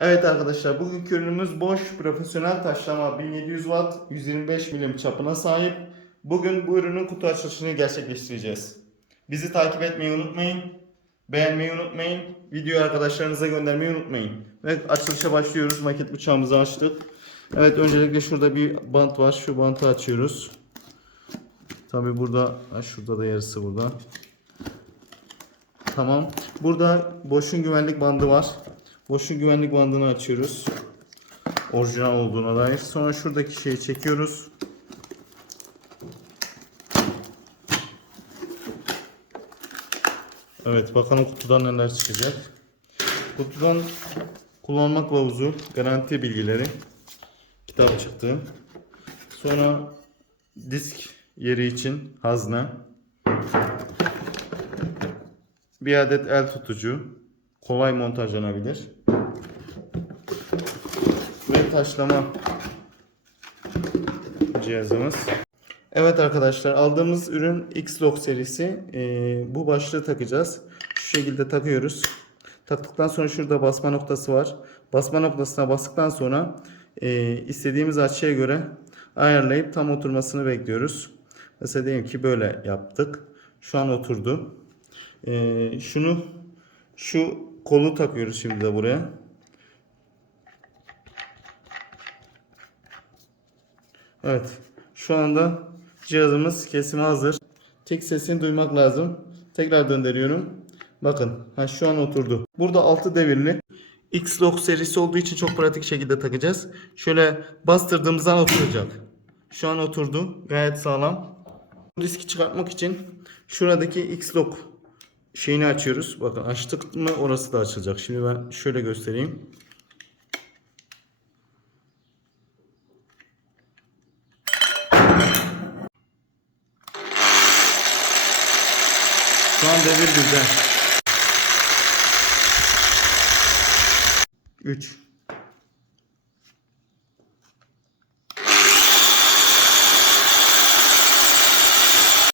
Evet arkadaşlar bugünkü ürünümüz boş profesyonel taşlama 1700 watt 125 milim çapına sahip. Bugün bu ürünün kutu açılışını gerçekleştireceğiz. Bizi takip etmeyi unutmayın. Beğenmeyi unutmayın. Videoyu arkadaşlarınıza göndermeyi unutmayın. Ve açılışa başlıyoruz. Maket bıçağımızı açtık. Evet öncelikle şurada bir bant var. Şu bantı açıyoruz. Tabi burada, şurada da yarısı burada. Tamam. Burada boşun güvenlik bandı var. Boşun güvenlik bandını açıyoruz. Orijinal olduğuna dair. Sonra şuradaki şeyi çekiyoruz. Evet bakalım kutudan neler çıkacak. Kutudan kullanma kılavuzu, garanti bilgileri, kitap çıktı. Sonra disk yeri için hazne. Bir adet el tutucu. Kolay montajlanabilir. Taşlama cihazımız. Evet arkadaşlar aldığımız ürün X-Log serisi. Ee, bu başlığı takacağız. Şu şekilde takıyoruz. Taktıktan sonra şurada basma noktası var. Basma noktasına bastıktan sonra e, istediğimiz açıya göre ayarlayıp tam oturmasını bekliyoruz. Mesela diyelim ki böyle yaptık. Şu an oturdu. Ee, şunu şu kolu takıyoruz şimdi de buraya. Evet. Şu anda cihazımız kesime hazır. Tek sesini duymak lazım. Tekrar döndürüyorum. Bakın. Ha şu an oturdu. Burada 6 devirli. X-Log serisi olduğu için çok pratik şekilde takacağız. Şöyle bastırdığımız an oturacak. Şu an oturdu. Gayet sağlam. Bu diski çıkartmak için şuradaki X-Log şeyini açıyoruz. Bakın açtık mı orası da açılacak. Şimdi ben şöyle göstereyim. Şu an devir güzel. 3